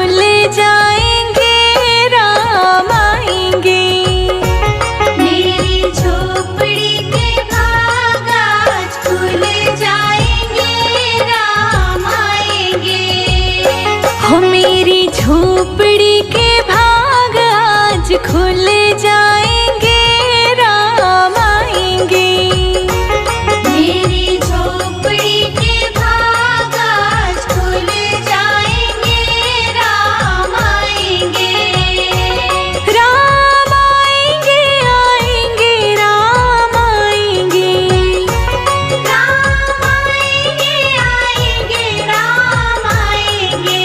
खुल जाएंगे, राम आएंगे। मेरी झोपड़ी के भाग आज खुल जाएंगे, राम आएंगे। हो मेरी झोपड़ी के भाग आज खुल जाएंगे, राम आएंगे। मेरी झोपड़ी के भाग आज खुल जाएंगे, राम आएंगे। राम आएंगे, आएंगे, राम आएंगे। राम आएंगे, आएंगे, राम आएंगे।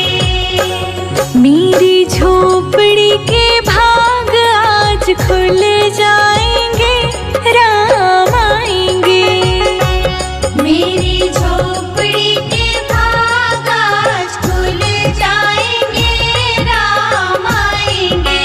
मेरी झोपड़ी के भाग आज खुल जाएंगे, राम आएंगे। मेरी झोपड़ी के भाग आज खुल जाएंगे, राम आएंगे।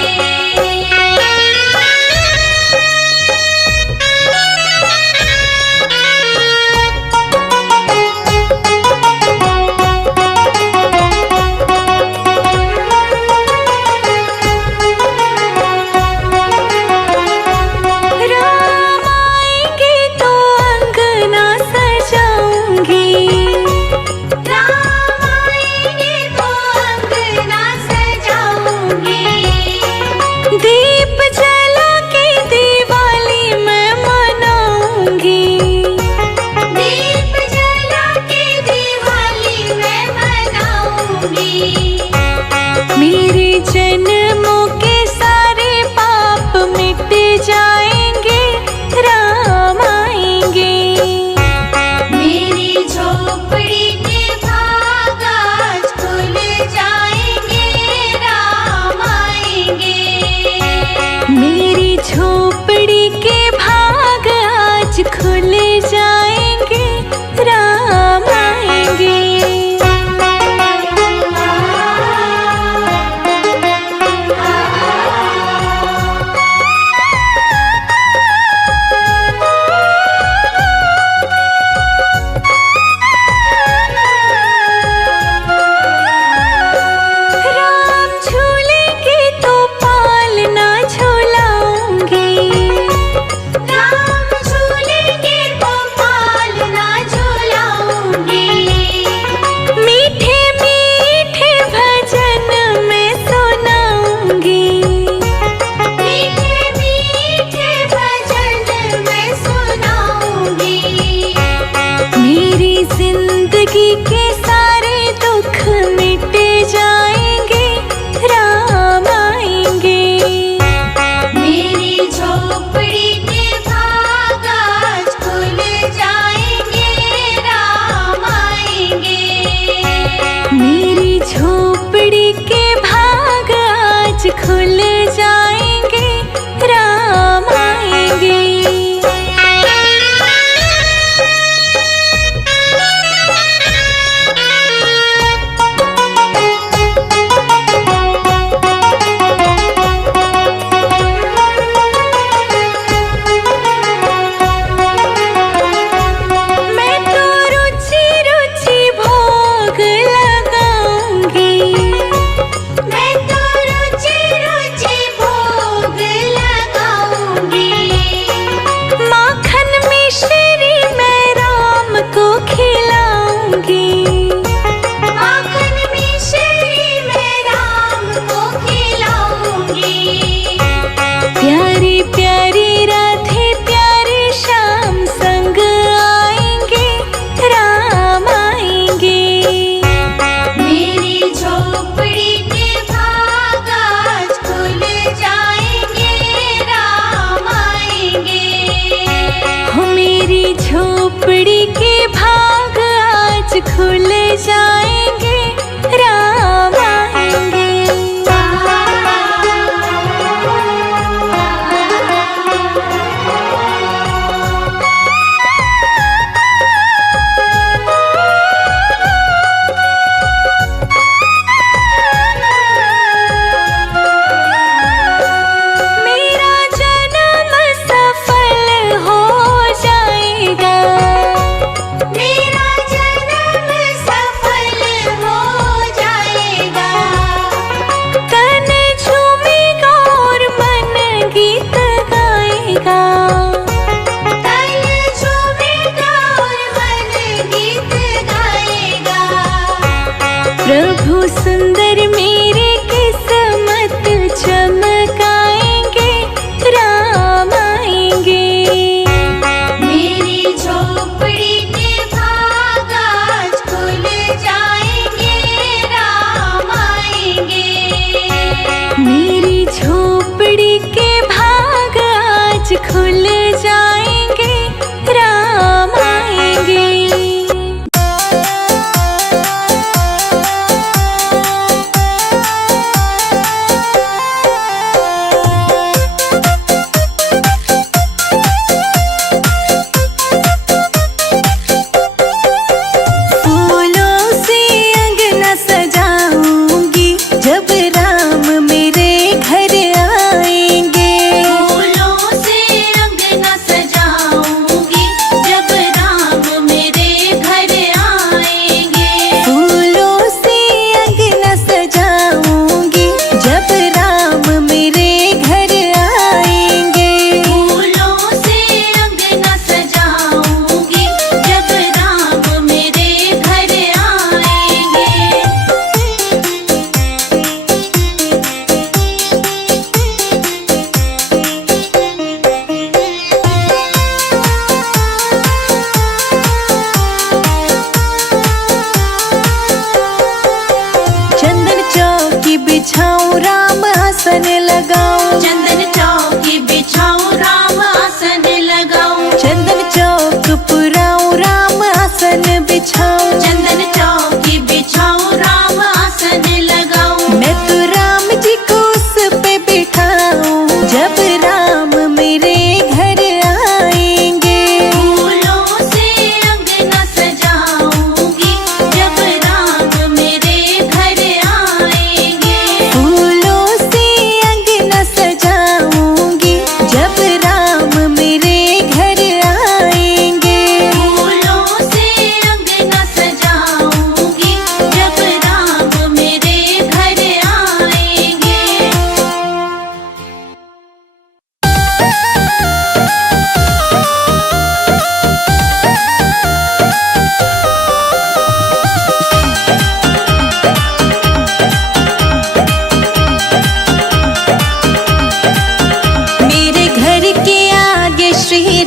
राम आएंगे तो अंगना सजाऊंगी। राम आएंगे तो अंगना सजाऊंगी। दीप जला के दिवाली मैं मनाऊंगी। दीप जला के दिवाली मैं मनाऊंगी। मेरे जन्मों के सारे पाप मिट जाएंगे, राम आएंगे। मेरी झोपड़ी के भाग आज खुल जाएंगे, राम आएंगे। मेरी झोपड़ी के भाग आज खुल जाएंगे, राम आएंगे।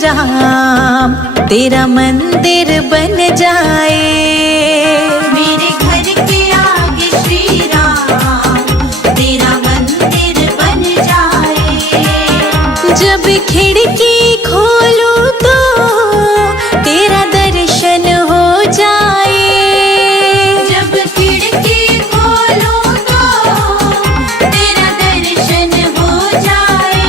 राम तेरा मंदिर बन जाए। मेरे घर के आगे श्री राम तेरा मंदिर बन जाए। जब खिड़की खोलूं तो तेरा दर्शन हो जाए। जब खिड़की खोलूं तो तेरा दर्शन हो जाए।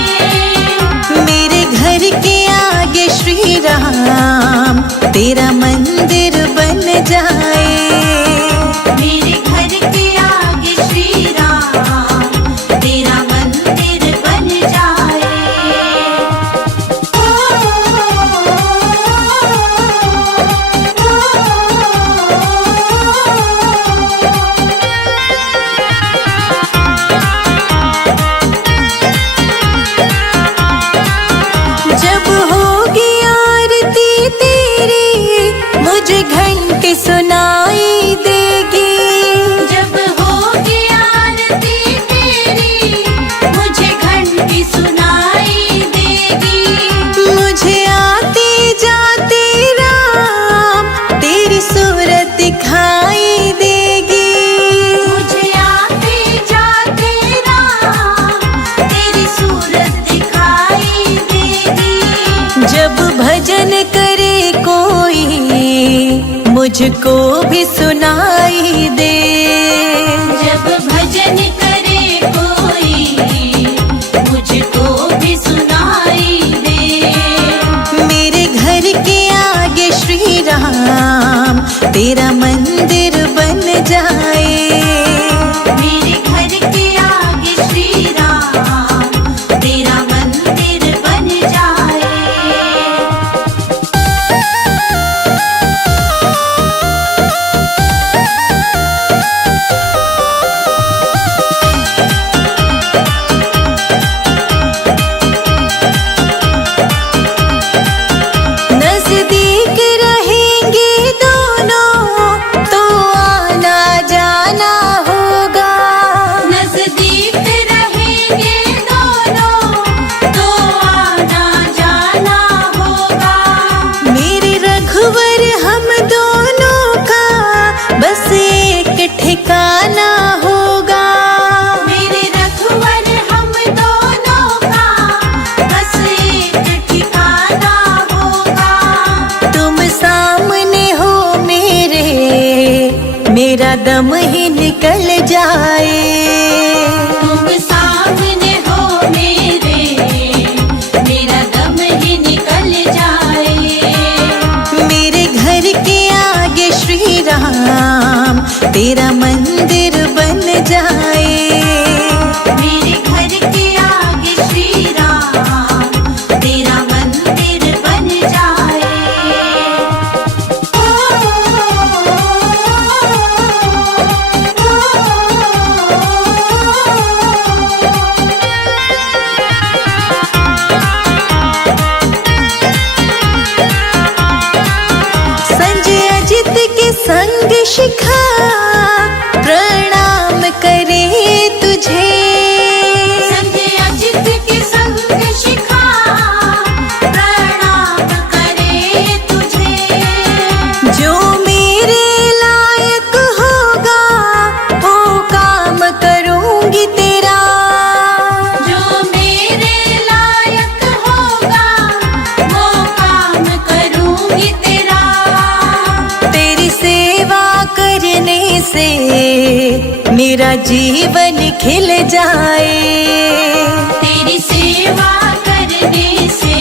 मेरे घर के आगे श्री राम तेरा मंदिर बन जाए। मेरे घर के आगे श्री राम तेरा मंदिर बन जाए। जब होगी आरती तेरी मुझे घंटी सुनाई देगी। जब होगी आरती तेरी मुझे घंटी सुनाई देगी। मुझे आते जाते राम तेरी सूरत दिखाई देगी। मुझे आते जाते राम तेरी सूरत दिखाई देगी। जब भजन करे कोई मुझको भी सुनाई दे। जब भजन करे कोई मुझको भी सुनाई दे। मेरे घर के आगे श्री राम तेरा मंदिर बन जाए। मेरे घर के आगे श्री राम तेरा मंदिर बन जाए। नजदीक रहेंगे दोनों तो आना जाना होगा। नजदीक रहेंगे दोनों तो आना जाना होगा। मेरे रघुवर हम दोनों का बस एक ठिकाना होगा। मेरे रघुवर हम दोनों का बस एक ठिकाना होगा। तुम सामने हो मेरा दम ही निकल जाए। तुम सामने हो मेरा दम ही निकल जाए। मेरे घर के आगे श्री राम तेरा मंदिर बन जाए। मेरे घर के आगे श्री राम तेरा मंदिर बन जाए। संजय अजित के संग शिखा प्रणाम करे तुझे। संजय अजित के संग शिखा प्रणाम करे तुझे। जो मेरे लायक होगा वो काम करूंगी तेरा। जो मेरे लायक होगा वो काम करूंगी तेरा। तेरी सेवा करने से मेरा जीवन खिल जाए। तेरी सेवा करने से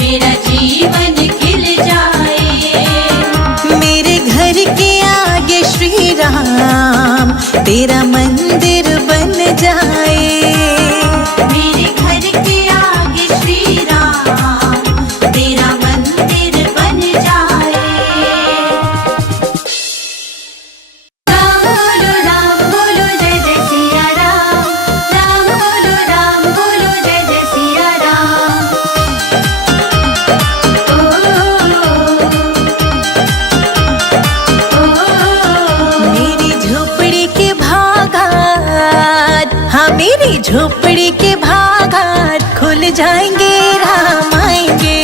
मेरा जीवन खिल जाए। मेरे घर के आगे श्री राम तेरा मंदिर बन जाए। मेरे घर के आगे श्री राम तेरा मंदिर बन जाए। राम बोलो जय जय सिया राम। राम बोलो जय जय सिया राम। मेरी झोपड़ी के भागात, हाँ मेरी झोपड़ी के भागात खुल जाएंगे, राम आएंगे।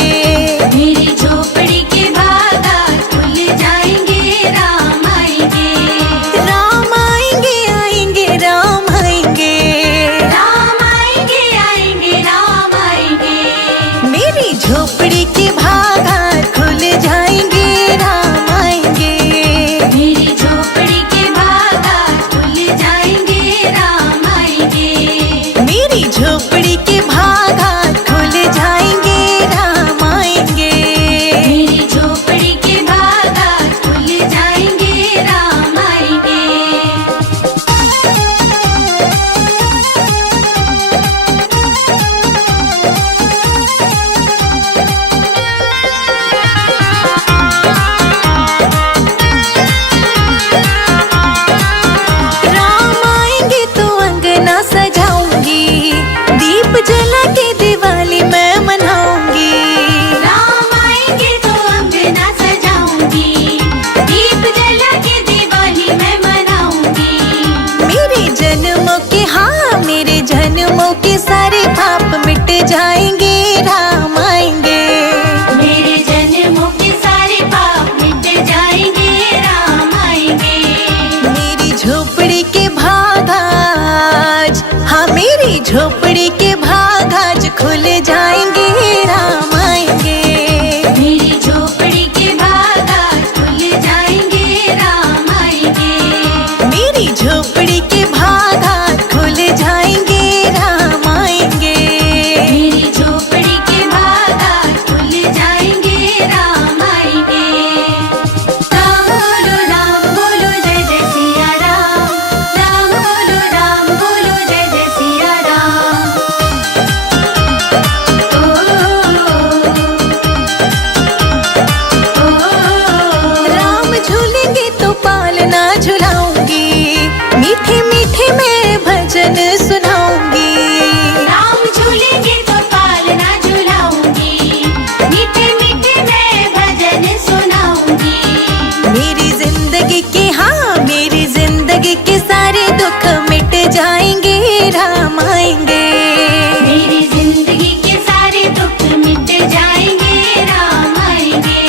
के सारे पाप मिट जाएंगे, राम आएंगे। मेरे जन्मों के सारे पाप मिट जाएंगे, राम आएंगे। मेरी झोपड़ी के भाग आज, हाँ मेरी झोपड़ी के भाग आज खुल जाएंगे, राम आएंगे। मेरी झोपड़ी के भाग आज खुल जाएंगे, राम आएंगे। मेरी झोपड़ी के भाग आज खुल जाएंगे, राम आएंगे। मेरी झोपड़ी के भाग आज खुल जाएंगे, राम आएंगे। राम बोलो जय जय सिया राम। राम बोलो जय जय सिया राम। राम झूलेंगे तो पालना झुलाऊंगी, मीठे मीठे मैं भजन सुनाऊंगी। राम झूलेंगे तो पालना झुलाऊंगी, मीठे मीठे मैं भजन सुनाऊंगी। मेरी जिंदगी के, हाँ मेरी जिंदगी के सारे दुख मिट जाएंगे, राम आएंगे। मेरी जिंदगी के सारे दुख मिट जाएंगे, राम आएंगे।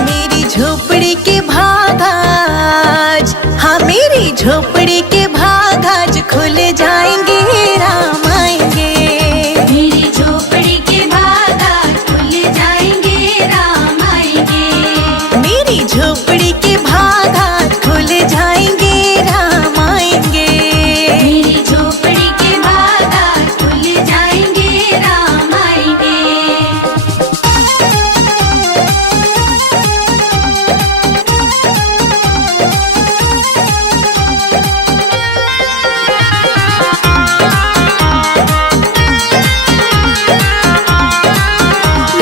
मेरी झोपड़ी के भाग आज, हाँ मेरी झोपड़ी के भाग आज खुल जाएंगे, राम आएंगे। मेरी झोपड़ी के भाग आज खुल जाएंगे, राम आएंगे। मेरी झोपड़ी के भाग आज खुल जाएंगे, राम आएंगे। मेरी झोपड़ी के भाग आज खुल जाएंगे, राम आएंगे।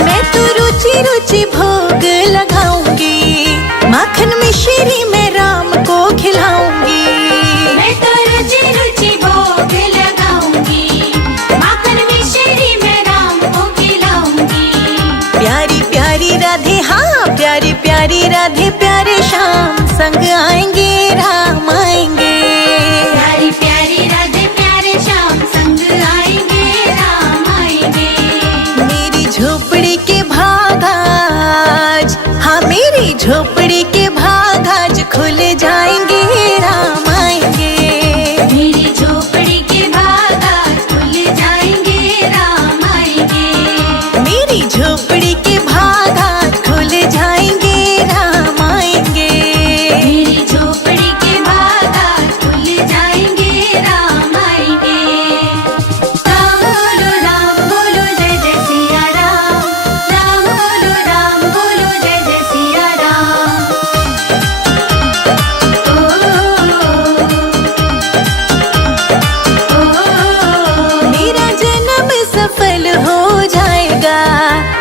मैं तो रुचि रुचि भोग लगाऊंगी, माखन मिश्री में राम को खिलाऊंगी। मैं तो रुचि रुचि भोग लगाऊंगी, माखन मिश्री में राम को खिलाऊंगी। प्यारी प्यारी राधे, हाँ प्यारी प्यारी राधे प्यारे श्याम संग आएंगे, राम आएंगे। प्यारी प्यारी राधे प्यारे श्याम संग आएंगे, राम आएंगे। मेरी झोपड़ी के भाग आज, हाँ मेरी झोपड़ी के भाग आज खुल जाएंगे, राम आएंगे। मेरी झोपड़ी के भाग आज खुल जाएंगे, राम आएंगे। मेरी झोपड़ी के भाग आज खुल जाएंगे, राम आएंगे। मेरी झोपड़ी के भाग आज खुल जाएंगे, राम आएंगे। राम बोलो जय जय सिया राम। राम बोलो जय जय सिया राम। मेरा जन्म सफल हो जाएगा,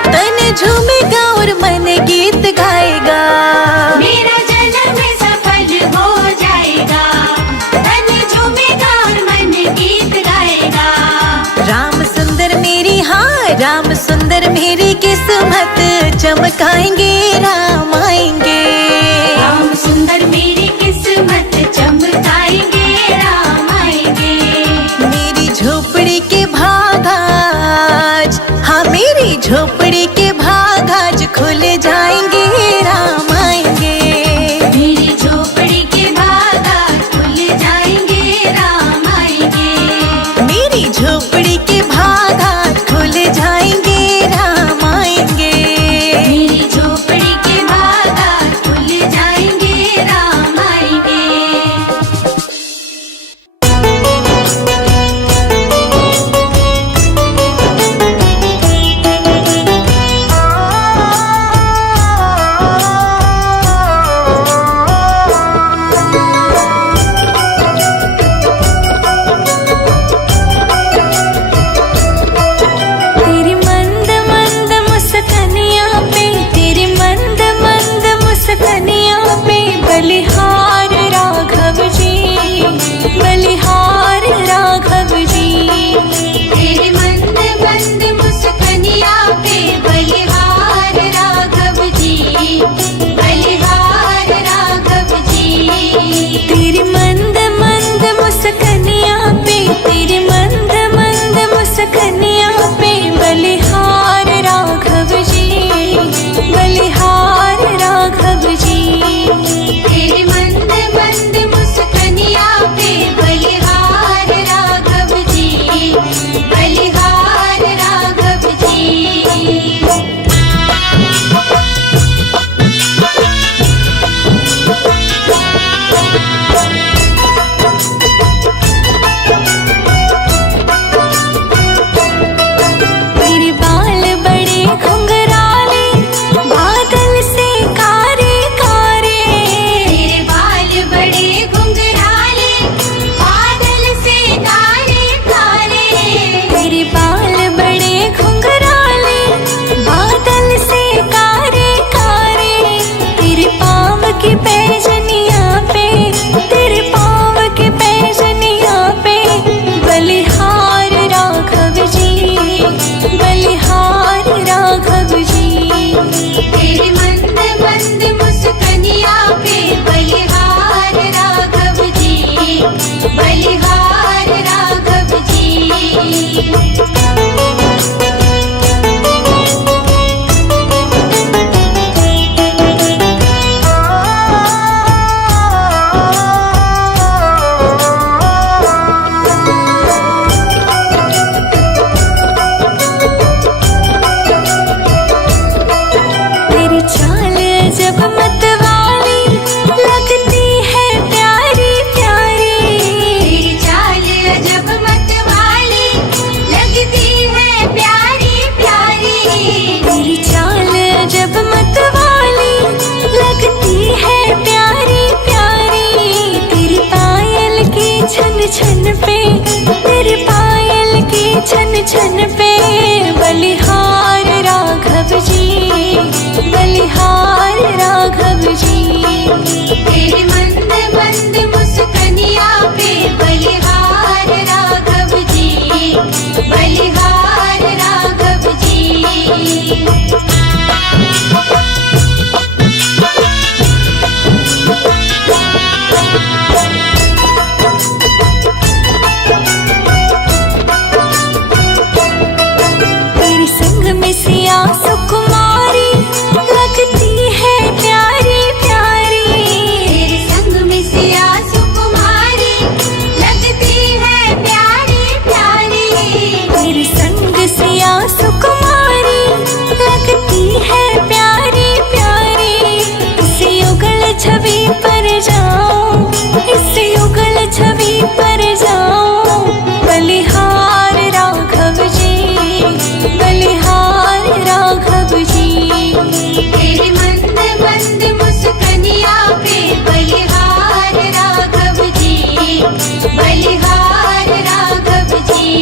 तन झूमेगा और मन गीत गाएगा। मेरा जन्म सफल हो जाएगा, तन झूमेगा और मन गीत गाएगा। राम सुंदर मेरी, हाँ राम सुंदर मेरी किस्मत चमकाएंगे, राम आएंगे। राम सुंदर मेरी किस्मत चमकाएंगे, राम आएंगे। मेरी झोपड़ी के भाग आज, हाँ मेरी झोपड़ी के भाग आज खुल जाएंगे, राम आएंगे। मेरी झोपड़ी के भाग आज खुल जाएंगे, राम आएंगे। मेरी झोपड़ी के भाग आज खुल जाएंगे, राम आएंगे। मेरी झोपड़ी के भाग तेरे मंद मंद मुस्कनिया पे बलिहार राघव जी, बलिहार राघव जी। तेरे संग में सिया सुकुमारी लगती है प्यारी प्यारी। तेरे संग में सिया सुकुमारी लगती है प्यारी प्यारी। तेरे संग सिया सुकुमारी लगती है प्यारी प्यारी। इस युगल छवि पर जाऊं, इस युगल छवि पर जाऊं, बलिहार राघव जी, बलिहार राघव जी। तेरे मंद मंद मुस्कनिया पे बलिहार राघव जी, बलिहार राघव जी।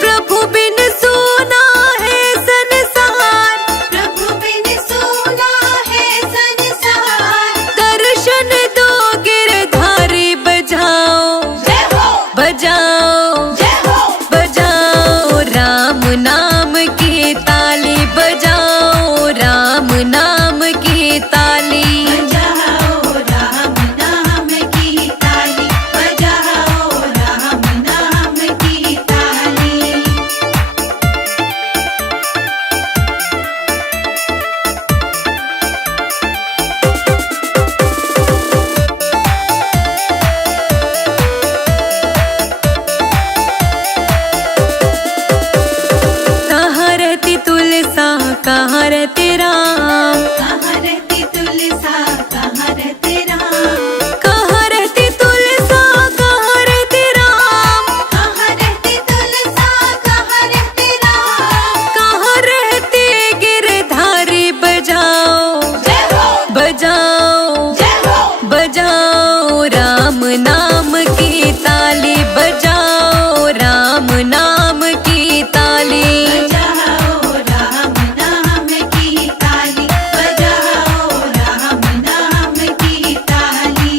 प्रभु बिन सोना है संसार, प्रभु बिन सोना है संसार। दर्शन दो गिरधारी बजाओ, जय हो, बजाओ, जय हो, बजाओ राम नाम की ताली, बजाओ राम नाम की ताली। बजाओ राम नाम की ताली, बजाओ राम नाम की ताली। कहाँ रहती तुलसा, कहाँ रहते राम, कहाँ रहती तुलसा, कहाँ रहते राम। कहाँ रहती तुलसा, कहाँ रहते राम, कहाँ रहती तुलसा, कहाँ रहते राम। कहाँ रहते गिरधारी बजाओ, जय हो, बजाओ, जय हो, बजाओ राम नाम की ताली, बजाओ राम नाम की ताली। बजाओ राम नाम की ताली, बजाओ राम नाम की ताली।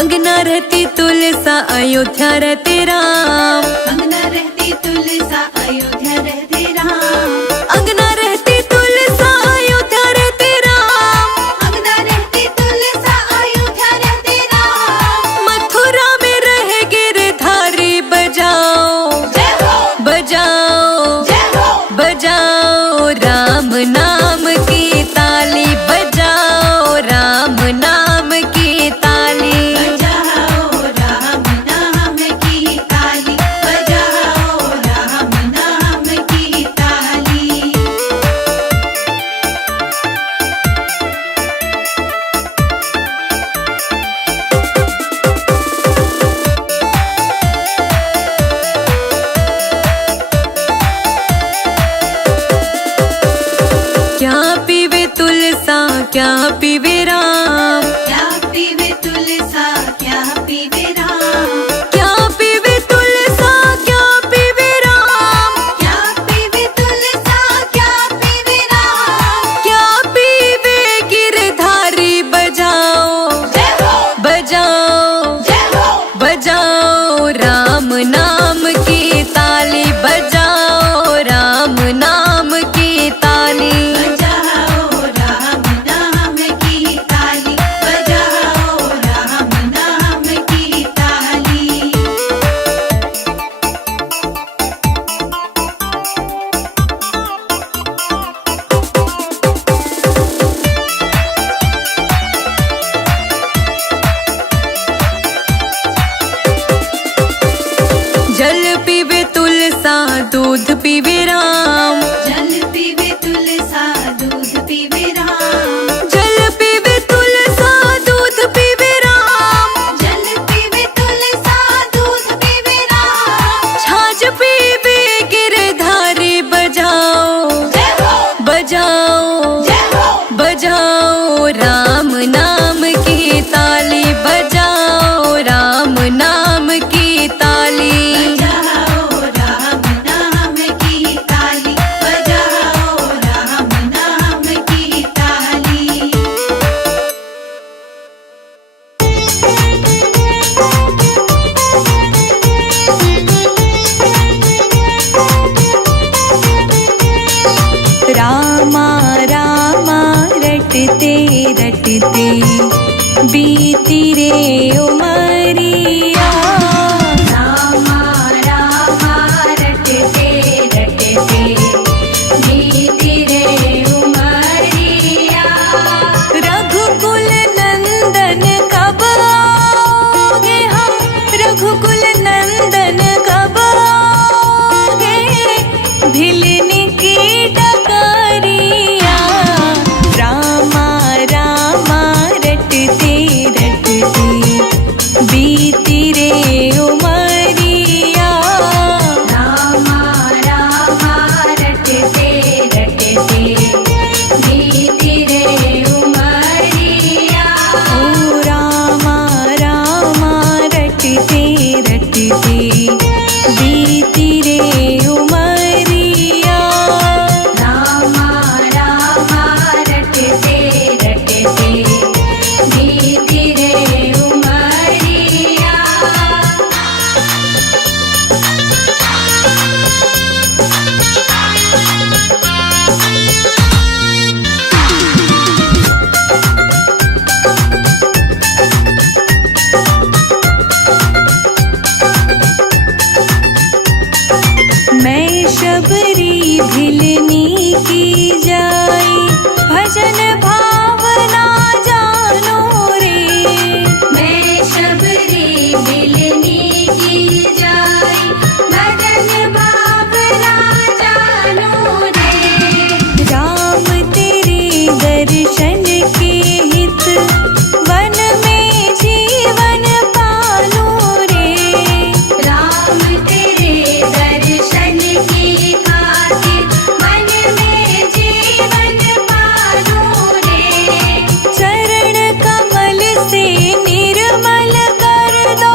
अंगना रहती तुलसा, अयोध्या रहते राम, अंगना रहती तुलसा, अयोध्या रहते राम। अंगना रहती तुलसा, अयोध्या रहते राम, अंगना रहती तुलसा, अयोध्या रहते राम। मथुरा में रहे गिरधारी बजाओ, जय हो, बजाओ, जय हो, बजाओ राम नाम की ताली, बजाओ राम नाम की ताली। बजाओ राम नाम की ताली, बजाओ राम नाम की ताली। क्या पीवे तुलसा, क्या पीवे राम, क्या पीवे तुलसा, क्या पीवे राम। क्या पीवे तुलसा, क्या पीवे राम, क्या पीवे तुलसा, क्या पीवे राम। क्या पीवे गिरधारी बजाओ, जय हो, बजाओ, जय हो, बजाओ राम नाम की ताली, बजाओ राम नाम की ताली। बजाओ राम नाम की ताली, बजाओ राम नाम की ताली। जल पीवे तुलसा, दूध पीवे राम, जल पीवे तुलसा, दूध पीवे बीती रे उमरिया। रामा रामा रटते रटते बीती रे उमरिया। ओ रामा रामा रटते रटते बीती रे उमरिया। रामा रामा रटते रटते बीती रे उमरिया। मैं शबरी भिलनी की जाई भजन भावना जानो रे। मैं शबरी बिलनी की जाई भजन भावना जानो रे। राम तेरे दर्शन के हित वन में जीवन पालो रे। राम तेरे दर्शन की खातिर मन में जीवन पालो रे। चरण कमल से निर्मल कर दो,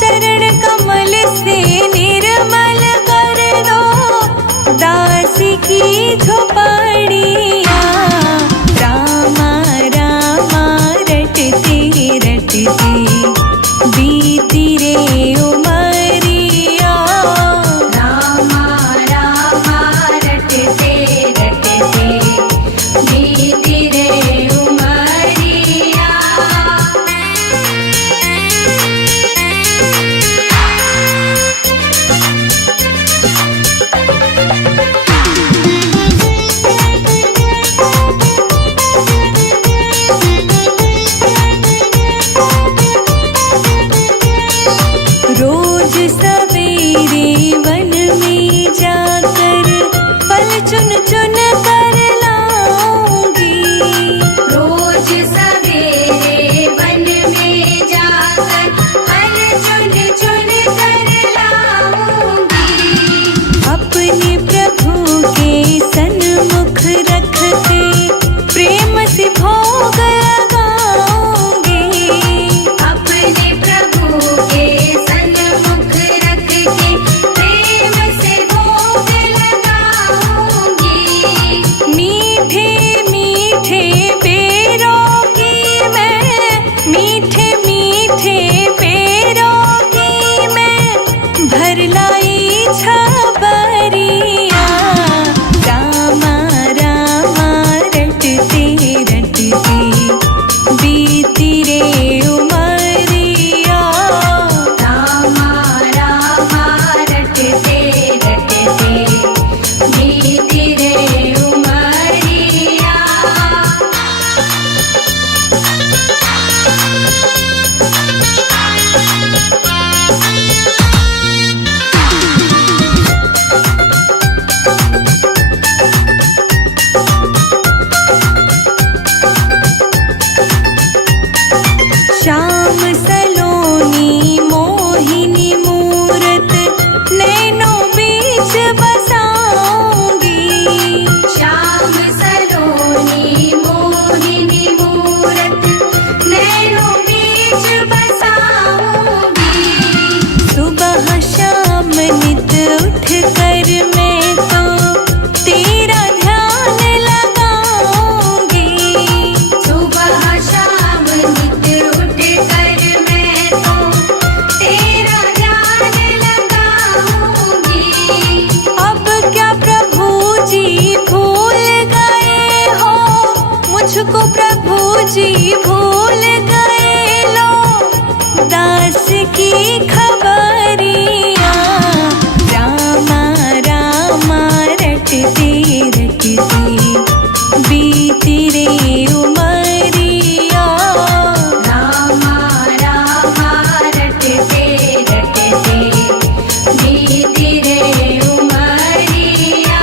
चरण कमल से निर्मल कर दो दास की झोपड़िया। रामा रामा रटते रटते बीती रे उमरिया। रामा रामा रटते रटते बीती रे उमरिया। रोज सवेरे वन में जाकर फल चुन चुन कर लाऊंगी। रोज सवेरे वन में जाकर फल चुन चुन कर लाऊंगी। अपने प्रभु के सन्मुख रख के प्रेम से भोग लगाऊंगी। अपने प्रभु के सन्मुख रख के प्रेम से भोग लगाऊंगी। मीठे मीठे बेरों की मैं, मीठे मीठे बेरों की मैं भर लाई छबरिया। रामा रामा रटते रटते बीती रे उमरिया। रामा रामा रटते रटते बीती रे उमरिया। श्याम सलोनी मोहिनी मूरत नैनों बीच बसाऊंगी। श्याम सलोनी मोहिनी मूरत नैनों बीच बसाऊंगी। सुबह शाम नित उठ कर मैं तो तेरा ध्यान लगाऊंगी। सुबह शाम नित उठ कर मैं तो तेरा ध्यान लगाऊंगी। अब क्या प्रभु जी भूल गए हो मुझको, प्रभु जी भूल गए लो दास की खबरिया। रामा रामा रटते रटते बीती रे उमरिया। रामा रामा रटते रटते बीती रे उमरिया।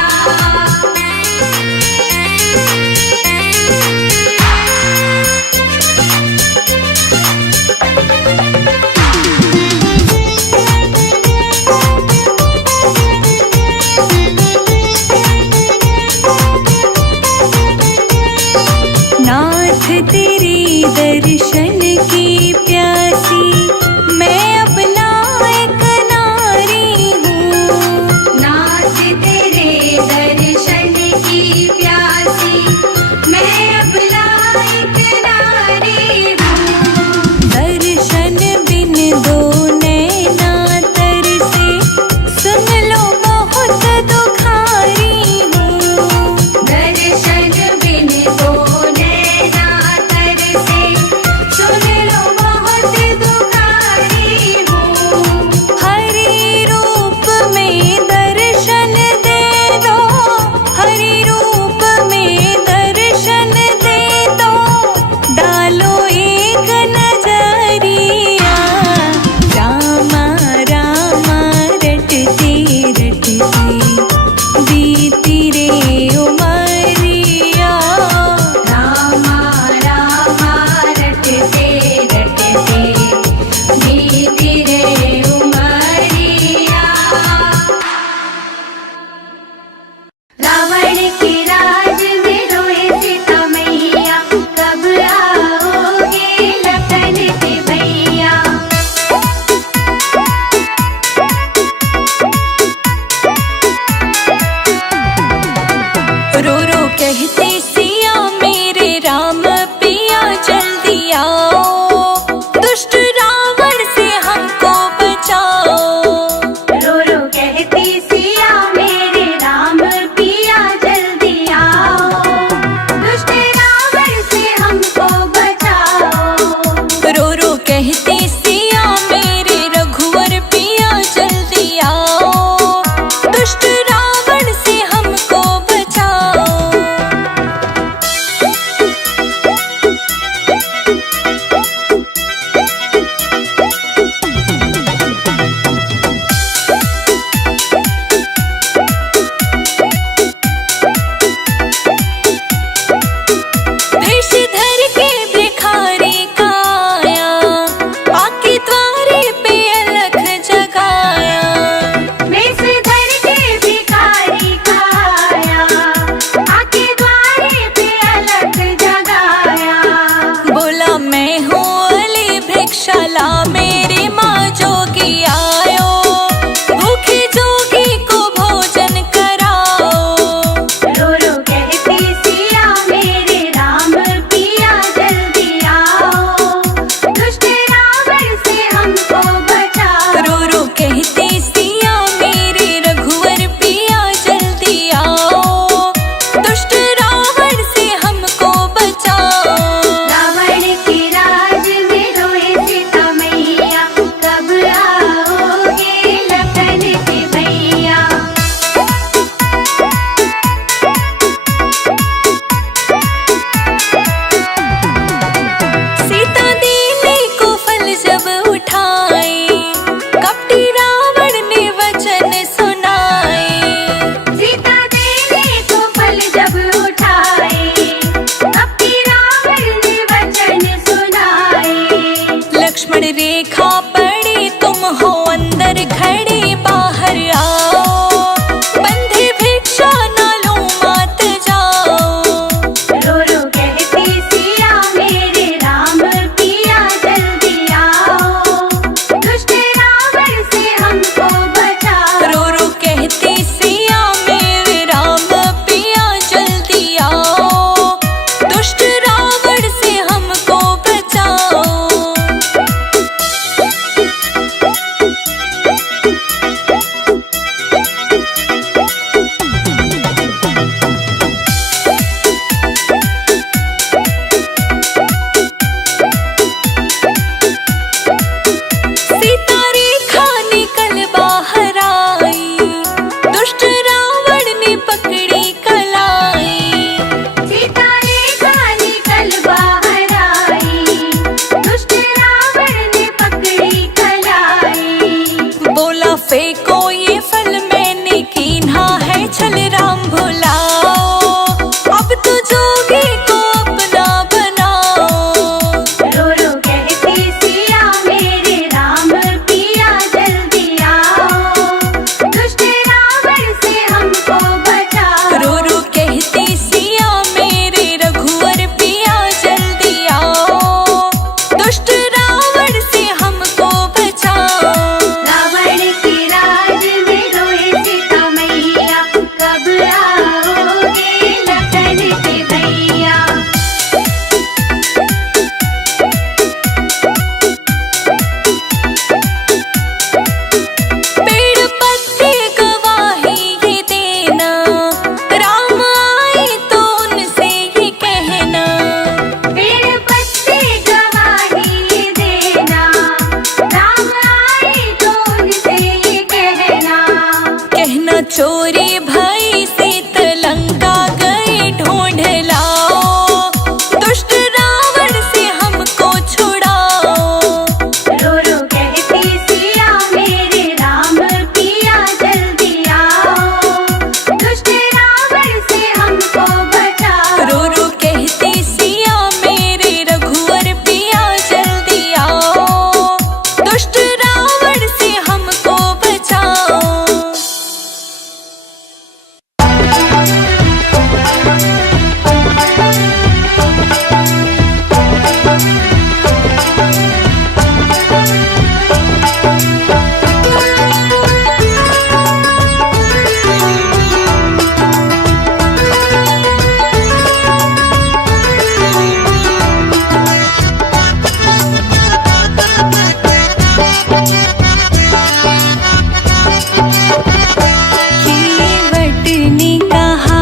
केवटने कहा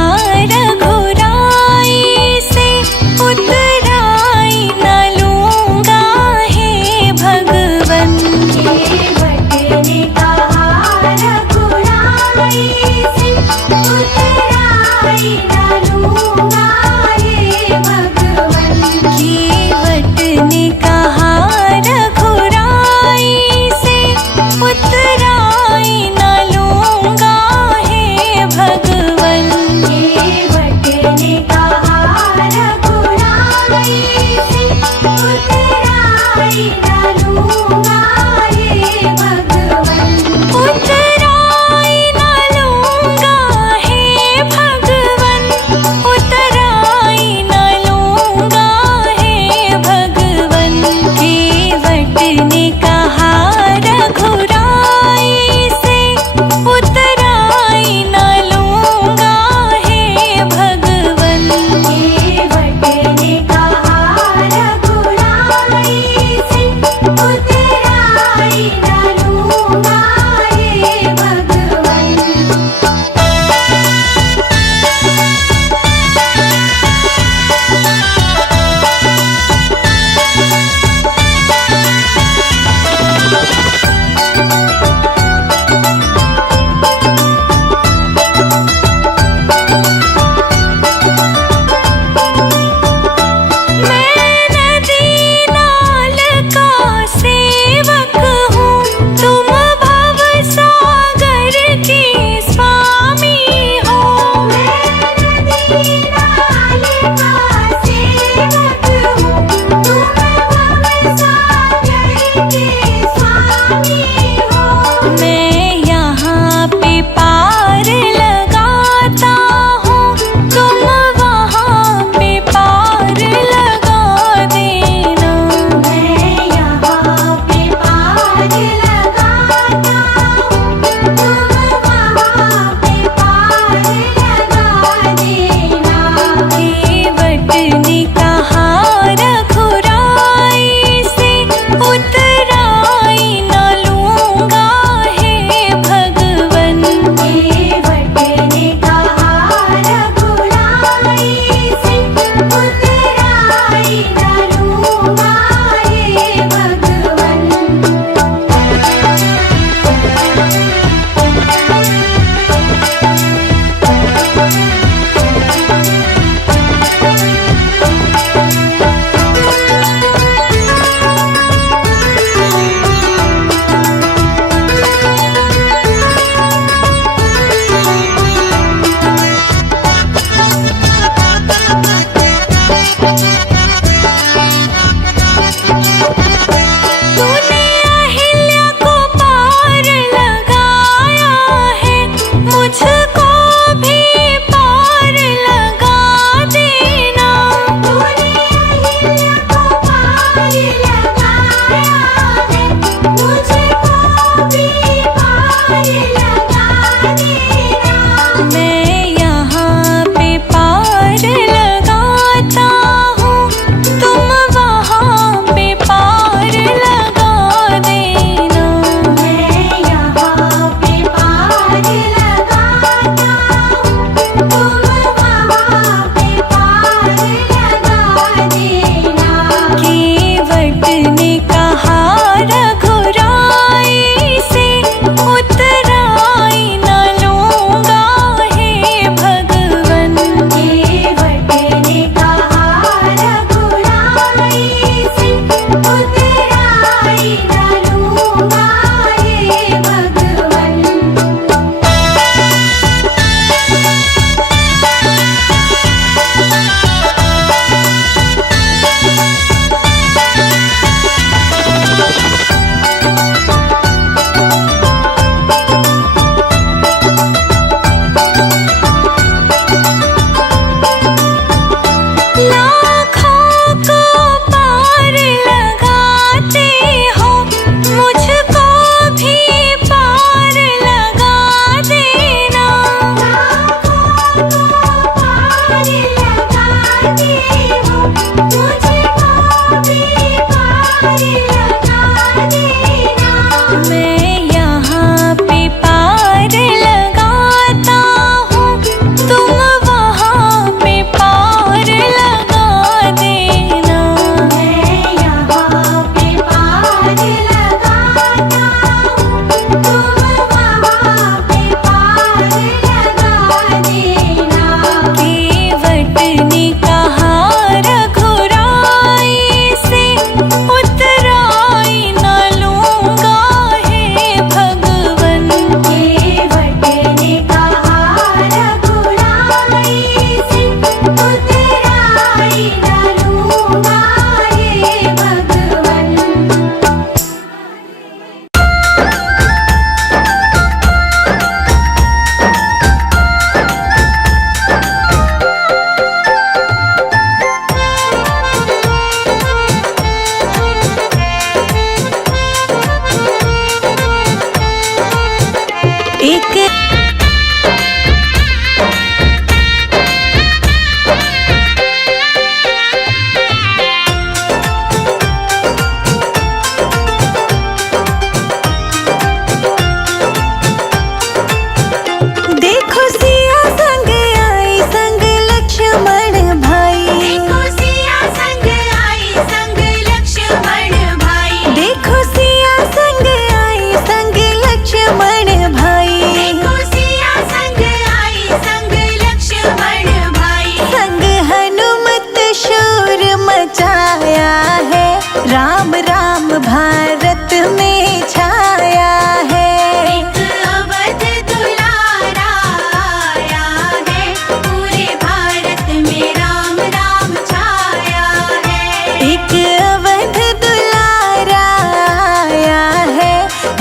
रघुराई से उतराई न लूंगा हे भगवन। केवटने कहा रघुराई से उतराई न लूंगा हे भगवन। केवटने कहा रघुराई से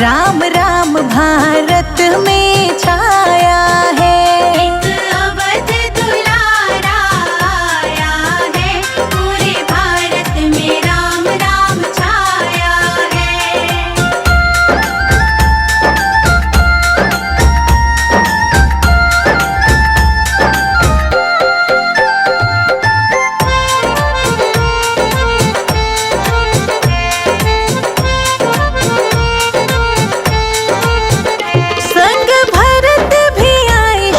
राम राम भारत में छाया है। एक अवध दुलारा आया है, पूरे भारत में राम राम छाया है। संग भरत भी आए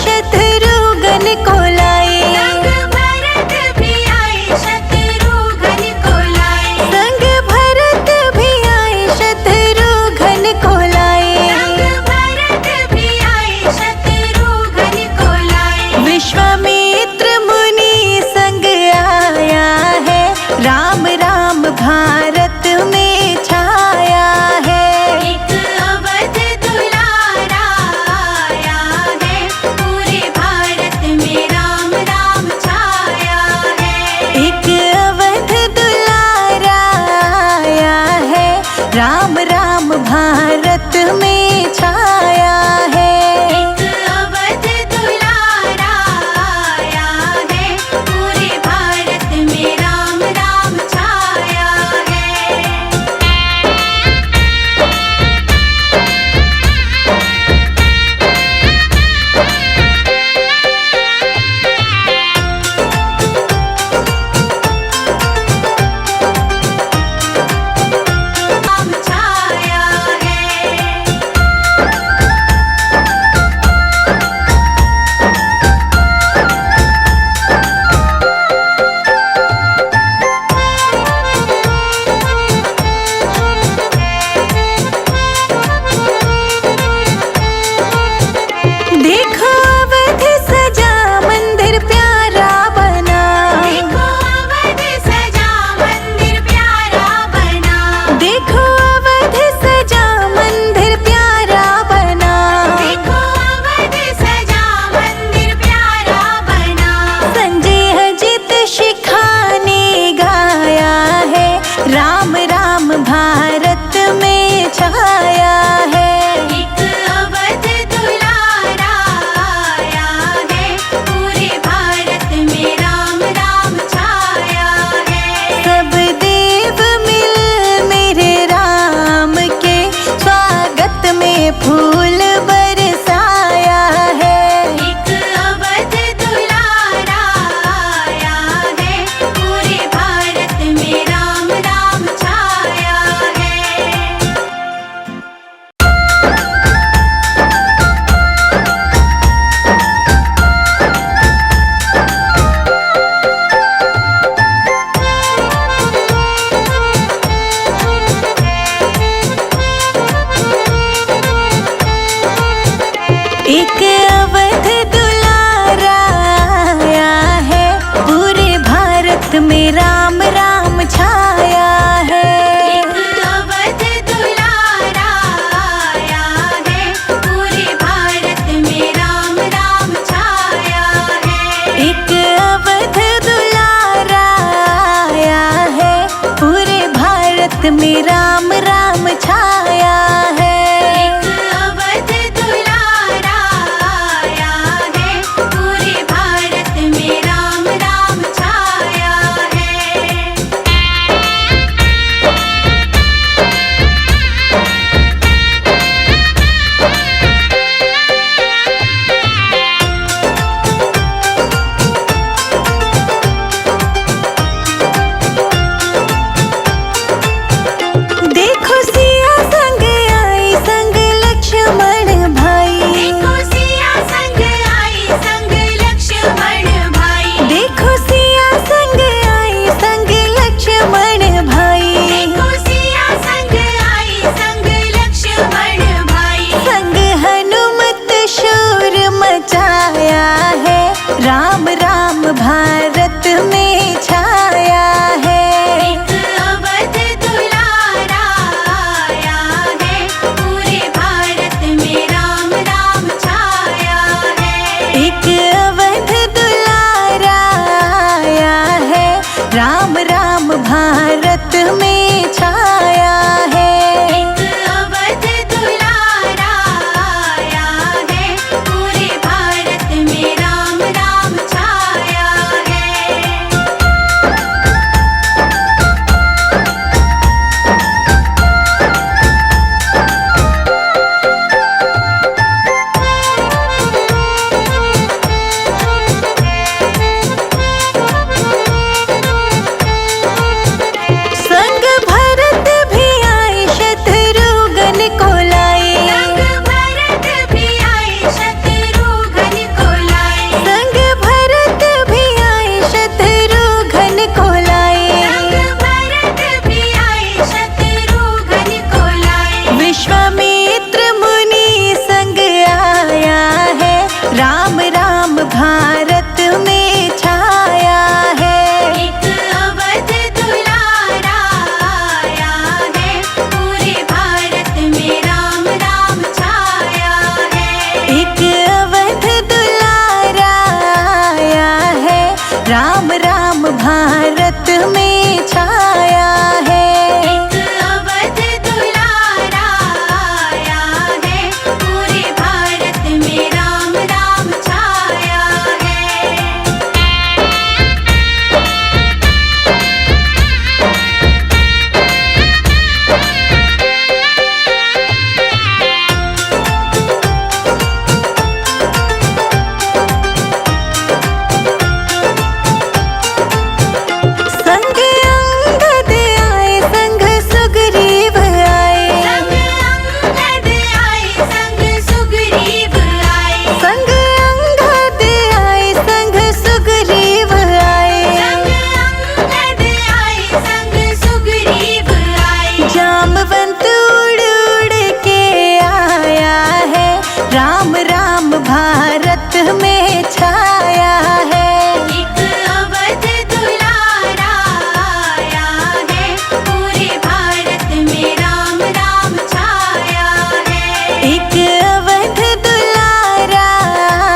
एक अवध दुलारा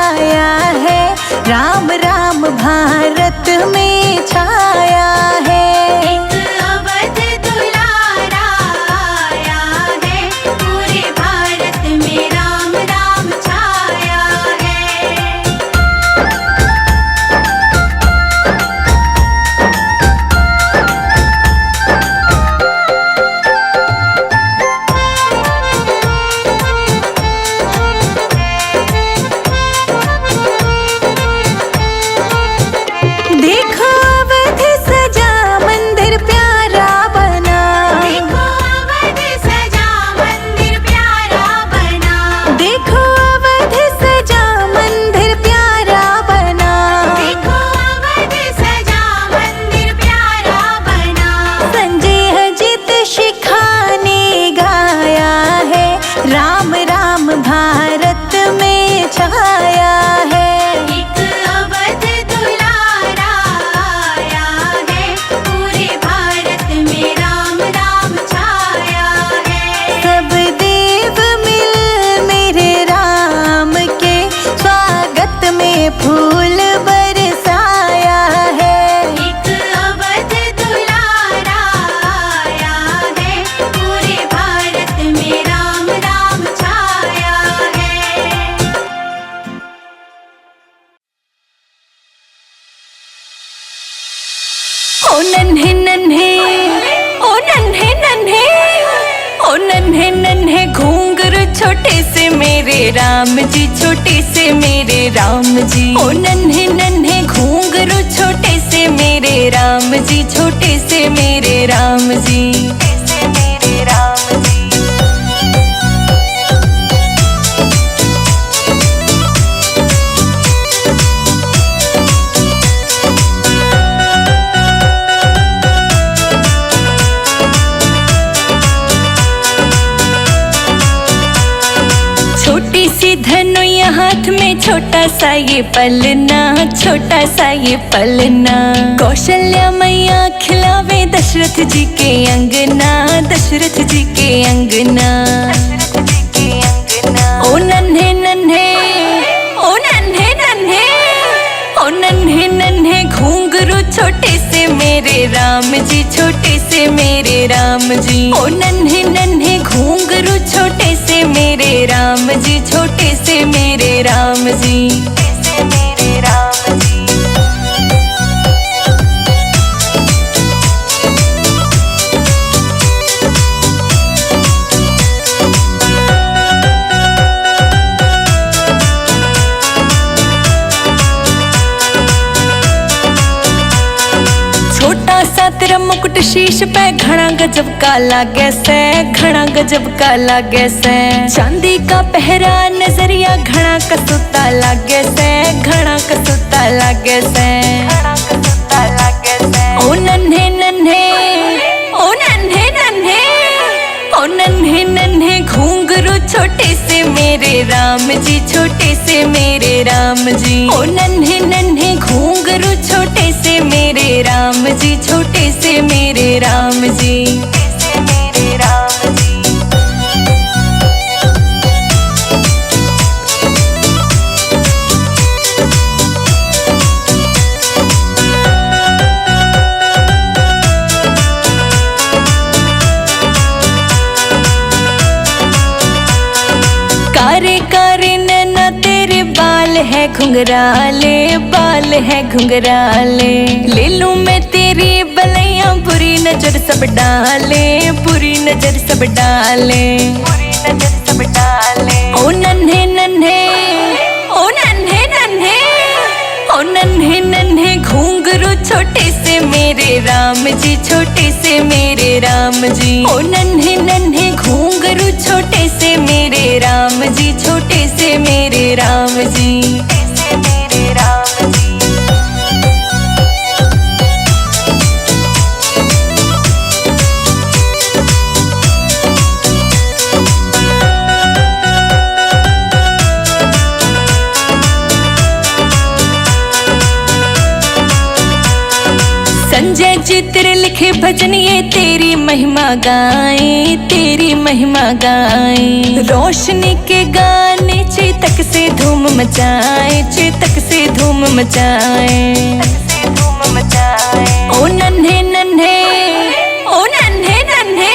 आया है, राम राम भारत में छाया है। एक अवध दुलारा आया है, पूरे भारत में राम राम छाया है। देखो अवध सजा मंदिर प्यारा बना, देखो अवध सजा मंदिर प्यारा बना, देखो अवध सजा मंदिर प्यारा बना। देखो अवध सजा मंदिर प्यारा बना। संजय अजित शिखा ने गाया है, राम राम भारत में छाया है। एक अवध दुलारा आया है, पूरे भारत में राम राम छाया है। सब देव मिल मेरे राम के स्वागत में फूल बरसाया है। एक अवध दुलारा आया है, पूरे भारत में राम राम छाया है। ओ नन्हे नन्हे, ओ नन्हे नन्हे, ओ नन्हे नन्हे घूंघरू छोटे से मेरे राम जी, छोटे से मेरे राम जी। ओ नन्हे नन्हे घूंघरू छोटे से मेरे राम जी, छोटे से मेरे राम जी। मेरे राम जी। छोटी सी धनुया हाथ में छोटा सा ये पलना, छोटा सा ये पलना। कौशल्या मैया खिलावे दशरथ जी के अंगना, दशरथ जी के अंगना। ओ नन्हे नन्हे, ओ नन्हे नन्हे, ओ नन्हे नन्हे घूंघरू छोटे से मेरे राम जी, छोटे से मेरे राम जी। ओ नन्हे नन्हे घूंघरू छोटे से मेरे राम जी, छोटे से मेरे राम जी। मेरे राम जी। छोटा सा तेरा मुकुट शीश पे घना गजब का लागे से, घना गजब का लागे से। चांदी का पहरा नजरिया घना कसूता लागे से, घना कसूता लागे से। ओ नन्हे नन्हे, ओ नन्हे नन्हे, ओ नन्हे नन्हे घूंघरू छोटे से मेरे राम जी, छोटे से मेरे राम जी। ओ नन्हे नन्हे घूंघरू छोटे से मेरे राम जी, छोटे से मेरे राम जी। मेरे राम जी। कारे कारे नैना तेरे बाल है घुंघराले, बाल है घुंघराले। ले लूं मैं तेरी बलैया, बुरी नजर सब डाले, बुरी नजर सब डाले, बुरी नजर सब डाले। ओ नन्हे नन्हे, ओ नन्हे नन्हे, ओ नन्हे नन्हे घूंघरू छोटे से मेरे राम जी, छोटे से मेरे राम जी। ओ नन्हे नन्हे घूंघरू छोटे से मेरे राम जी, छोटे से मेरे राम जी। मेरे राम जी। संजय चित्र लिखे भजन ये तेरी महिमा गाए, तेरी महिमा गाए। रोशनी के गाने चेतक से धूम मचाए, चेतक से धूम मचाए। ओ नन्हे नन्हे, ओ नन्हे नन्हे,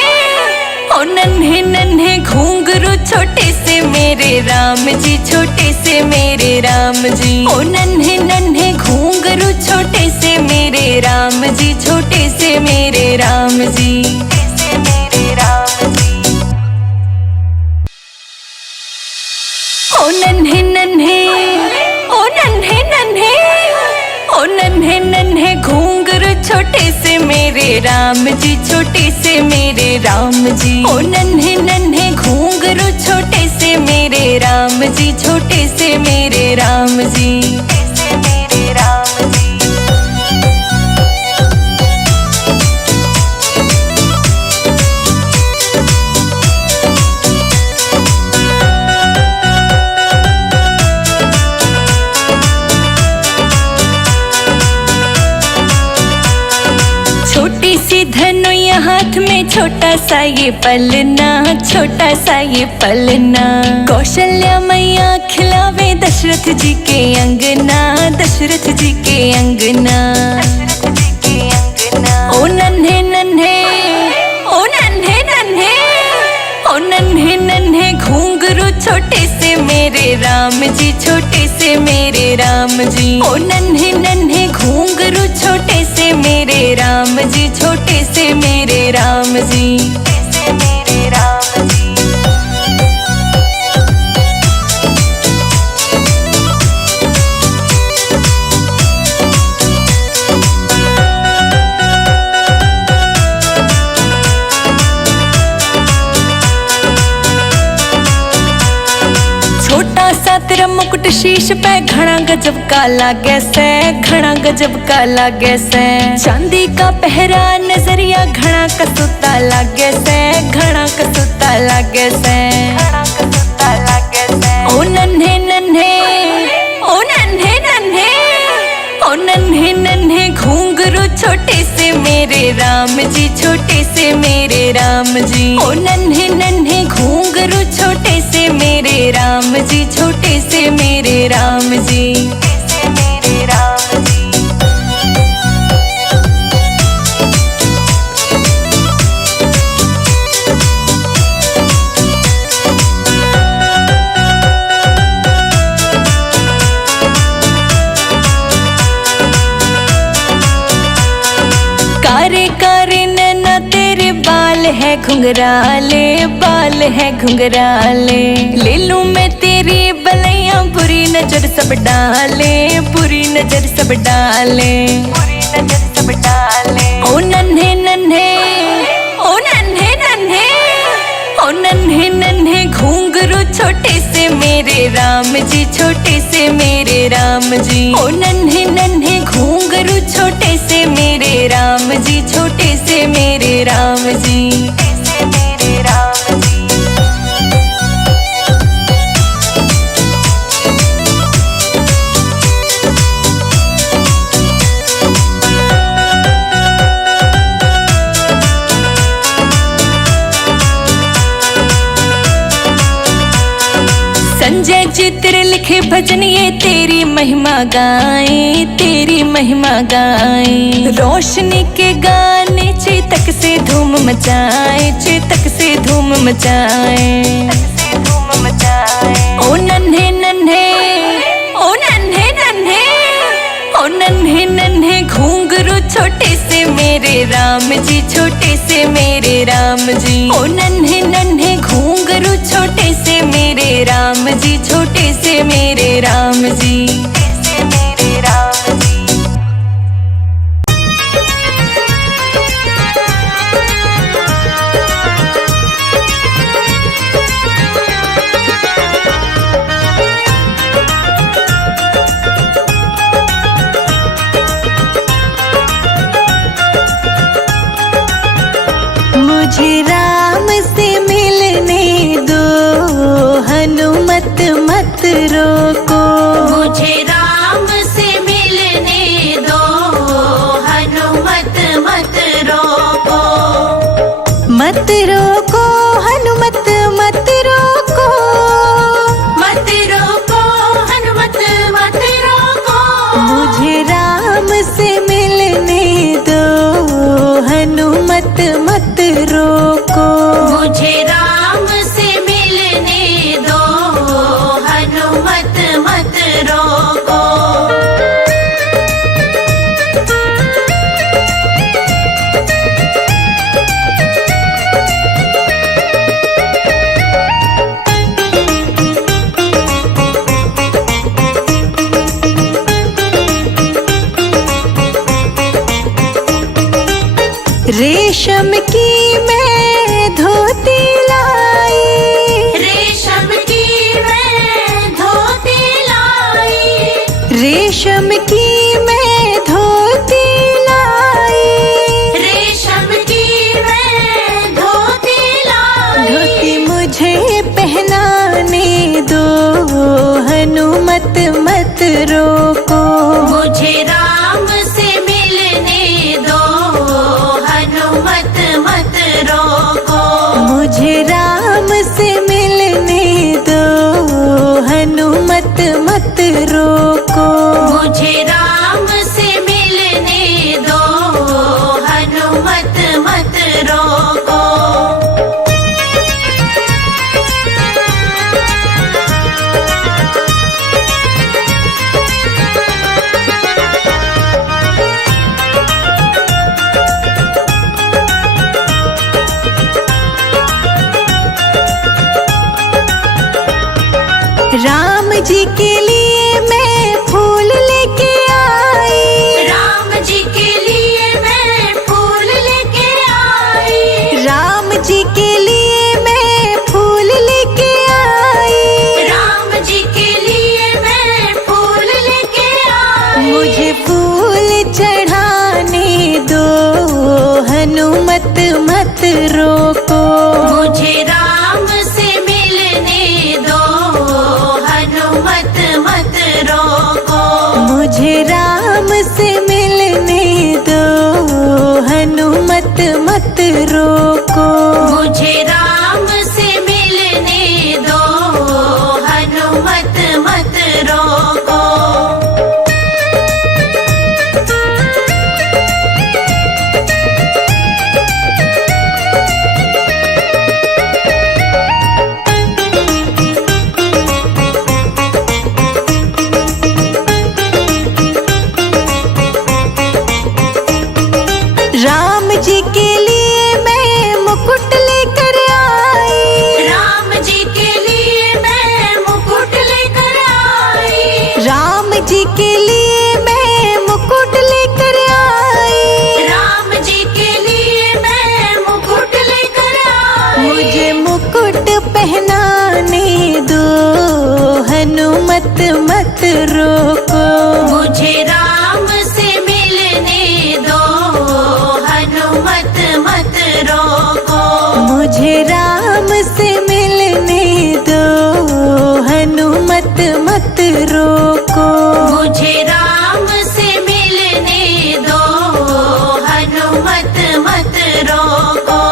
ओ नन्हे नन्हे घुंघरू छोटे से मेरे राम जी, छोटे से मेरे राम जी। ओ नन्हे नन्हे घुंघरू छोटे से मेरे राम जी, छोटे से मेरे राम जी। ओ नन्हे नन्हे, ओ नन्हे नन्हे, ओ नन्हे नन्हे घुंघरू छोटे से मेरे राम जी, छोटे से मेरे राम जी। ओ नन्हे नन्हे घुंघरू छोटे से मेरे राम जी, छोटे से मेरे राम जी। छोटी सी धनुया हाथ में छोटा सा ये पलना, छोटा सा ये पलना। कौशल्या मैया खिलावे दशरथ जी के अंगना, दशरथ जी के अंगना। ओ नन्हे नन्हे, ओ नन्हे नन्हे, ओ नन्हे नन्हे घुंघरू छोटे से मेरे राम जी, छोटे से मेरे राम जी। ओ नन्हे नन्हे घुंघरू छोटे से मेरे राम जी, छोटे से मेरे राम जी। छोटा सा तेरा मुकुट शीश पे घना गजब का लागे से, घना गजब का लागे से। चांदी का पहरा नजरिया घना कसूता लागे से, घना कसूता लागे से। ओ नन्हे नन्हे, ओ नन्हे नन्हे, ओ नन्हे नन्हे घुंघरू छोटे से मेरे राम जी, छोटे से मेरे राम जी। ओ नन्हे नन्हे घुंघरू छोटे से मेरे राम जी, छोटे से मेरे राम जी। कारे कारे नैना तेरे बाल है घुंघराले, बाल है घुंघराले। ले लूं मैं तेरी बलैया बुरी नजर सब डाले, बुरी नजर सब डाले। ओ नन्हे नन्हे, ओ नन्हे नन्हे, ओ नन्हे नन्हे घुंघरू छोटे से मेरे राम जी, छोटे से मेरे राम जी। ओ नन्हे नन्हे घुंघरू छोटे से मेरे राम जी, छोटे से मेरे राम जी। संजय चित्र लिखे भजन ये तेरी महिमा गाए, तेरी महिमा गाए। रोशनी के गाने चेतक से धूम मचाए, चेतक से धूम मचाए। ओ नन्हे नन्हे, ओ नन्हे नन्हे, ओ नन्हे नन्हे घुंघरू छोटे से मेरे राम जी, छोटे से मेरे राम जी। ओ नन्हे नन्हे घुंघरू छोटे से मेरे राम जी, छोटे से मेरे राम जी। मुझे राम से मिलने दो, हनुमत मत रोको। मुझे राम से मिलने दो, हनुमत मत रेशम की मैं धोती लाई, रेशम की मैं धोती लाई, रेशम की मैं धोती लाई, रेशम की मैं धोती लाई। धोती मुझे पहनाने दो, हनुमत मत रोको। मुझे राम से मिलने दो, हनुमत मत रोको। मुझे राम से मिलने दो, हनुमत मत रोको। मुझे राम से मिलने दो, हनुमत मत रोको। राम जी के लिए मैं फूल लेके आई, राम जी के लिए मैं फूल लेके आई, राम जी के लिए मैं फूल लेके आई, राम जी के लिए मैं फूल लेके आई। मुझे फूल चढ़ाने दो, हनुमत मत रोको। मुझे राम से मिलने दो, हनुमत मत रोको। मुझे राम से मिलने दो, हनुमत मत रोको। मुझे राम से मिलने दो, हनुमत मत रोको। राम जी के लिए मैं मुकुट लेकर आई, राम जी के लिए मैं मुकुट लेकर आई, राम जी के लिए मैं मुकुट लेकर आई। राम जी के लिए मैं मुकुट लेकर आई। मुझे मुकुट पहनाने दो, हनुमत मत रोको। मुझे राम से मिलने दो, हनुमत मत रोको। मुझे राम से मिलने दो, हनुमत मत रोको। मुझे राम से मिलने दो, हनुमत मत रोको।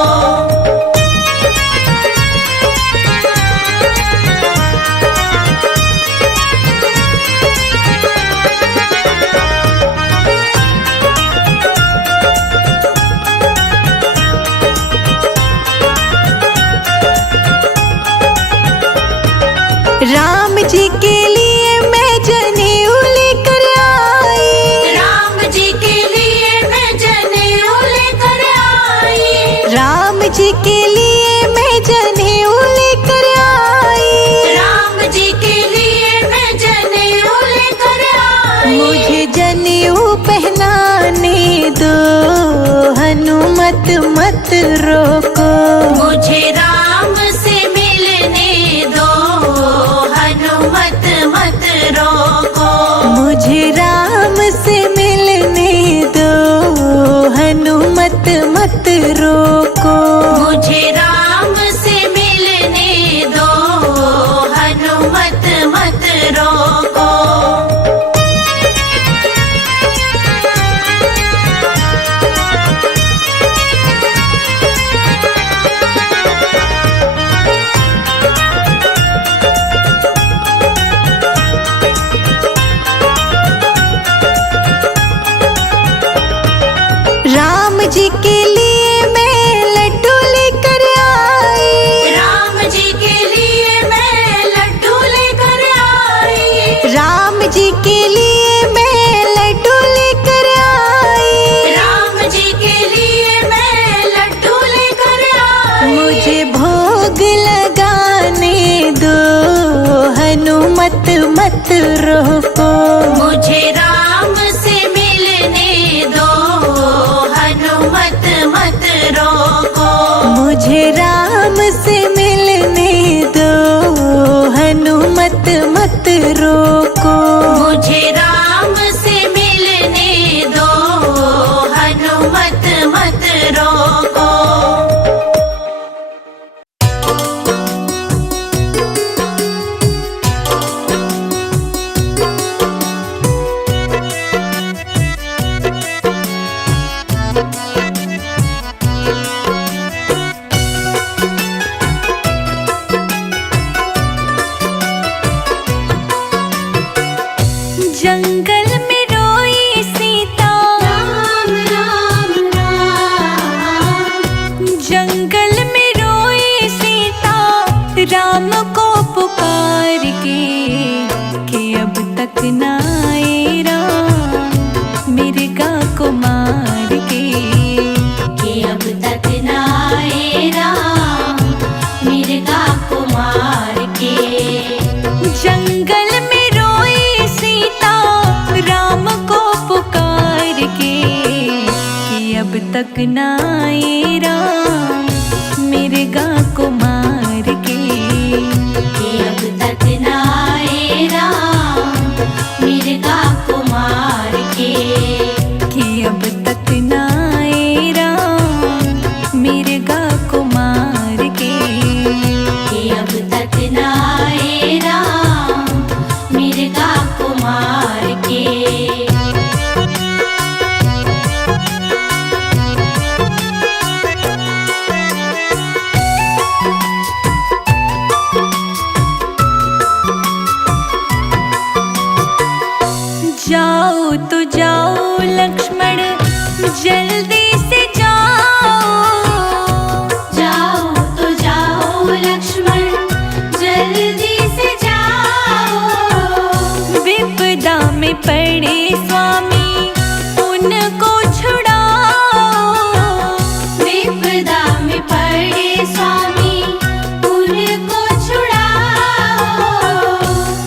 राम जी के लिए मैं जनेऊ लेकर आई, राम जी के लिए मैं जनेऊ लेकर आई, राम जी के लिए मैं जनेऊ लेकर आई। राम जी के लिए मैं जनेऊ लेकर आई। मुझे जनेऊ पहनाने दो, हनुमत मत रोको। मुझे राम से मिलने दो, हनुमत मत रोको। मुझे राम से मिलने दो, हनुमत मत रोको। मुझे राम से मिलने दो, हनुमत मत रोको। मत रोको। मुझे राम से मिलने दो, हनुमत मत रोको। जंगल में रोई सीता, राम राम राम। जंगल में रोई सीता राम को पुकार के, कि अब तक ना आए राम मिर्गा को मार के। कि अब तक ना आए राम मिर्गा को मार के। जंगल में रोई सीता राम को पुकार के, कि अब तक ना आए राम मिर्गा को मार के। कि अब तक ना आए राम मिर्गा को मार के। कि अब तक ना आए राम मिर्गा को मार के। कि अब तक ना आए राम मिर्गा को मार के। जाओ तो जाओ लक्ष्मण जल्दी से जाओ। जाओ तो जाओ लक्ष्मण जल्दी से जाओ। विपदा में पड़े स्वामी उनको छुड़ाओ। विपदा में पड़े स्वामी उनको छुड़ाओ।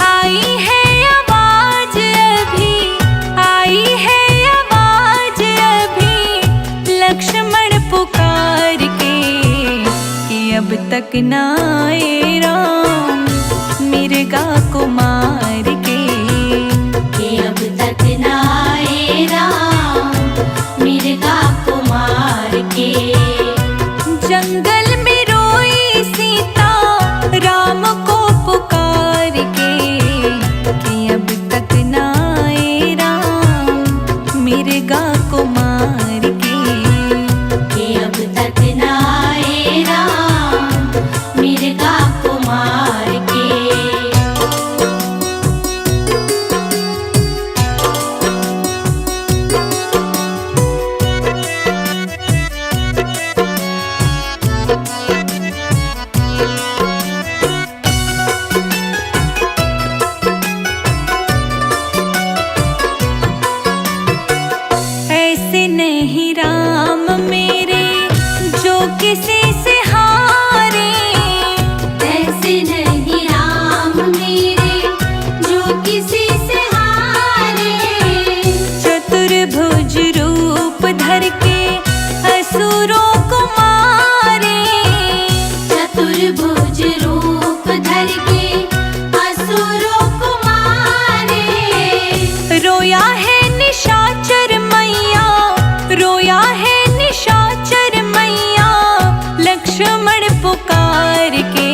आई है आवाज अभी, आई है आवाज अभी लक्ष्मण पुकार के, कि अब तक ना आए राम मिर्गा को मार के। कि अब तक ना आए राम मिर्गा को मार के। जंगल में रोई सीता राम को पुकार के, कि अब तक ना आए राम मिर्गा को मार के। कि अब तक ना आए राम मिर्गा को मार के। ऐसे नहीं राम मेरे जो किसी से हारे। ऐसे नहीं राम मेरे जो किसी से हारे। चतुर्भुज रूप धर के असुरों को मारे। चतुर्भुज रूप धर के असुरों को मारे। रोया है निशाचर मैया, रोया है निशाचर मैया लक्ष्मण पुकार के,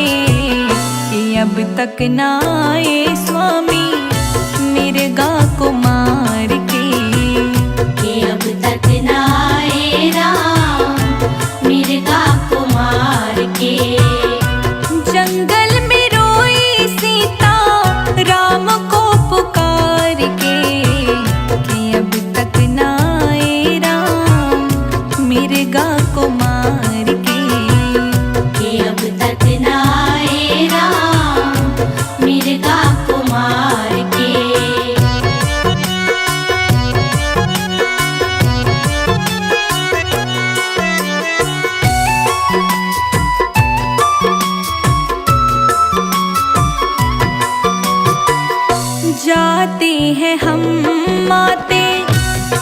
कि अब तक ना आए स्वामी मिर्गा को मार के। कि अब तक ना आए राम मिर्गा को मार के। जंगल में रोई सीता राम को पुकार के, कि अब तक ना आए राम मिर्गा को मार के। कि अब तक ना आए राम मिर्गा को मार के। जाते हैं हम माते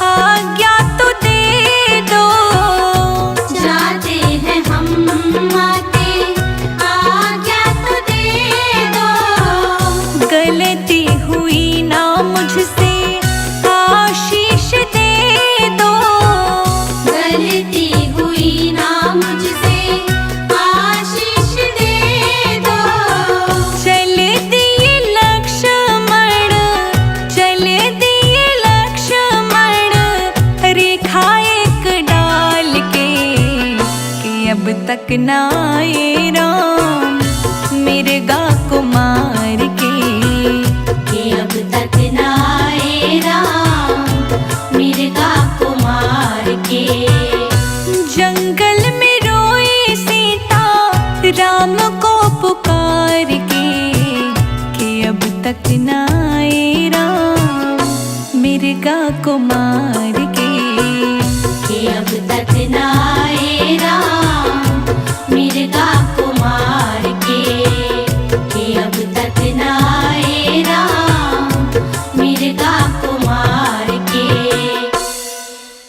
आज्ञा तो दे दो। जाते हैं हम माते आज्ञा तो दे दो। तक ना आए राम मिर्गा को मार के, कि अब तक ना आए राम मिर्गा को मार के। जंगल में रोई सीता राम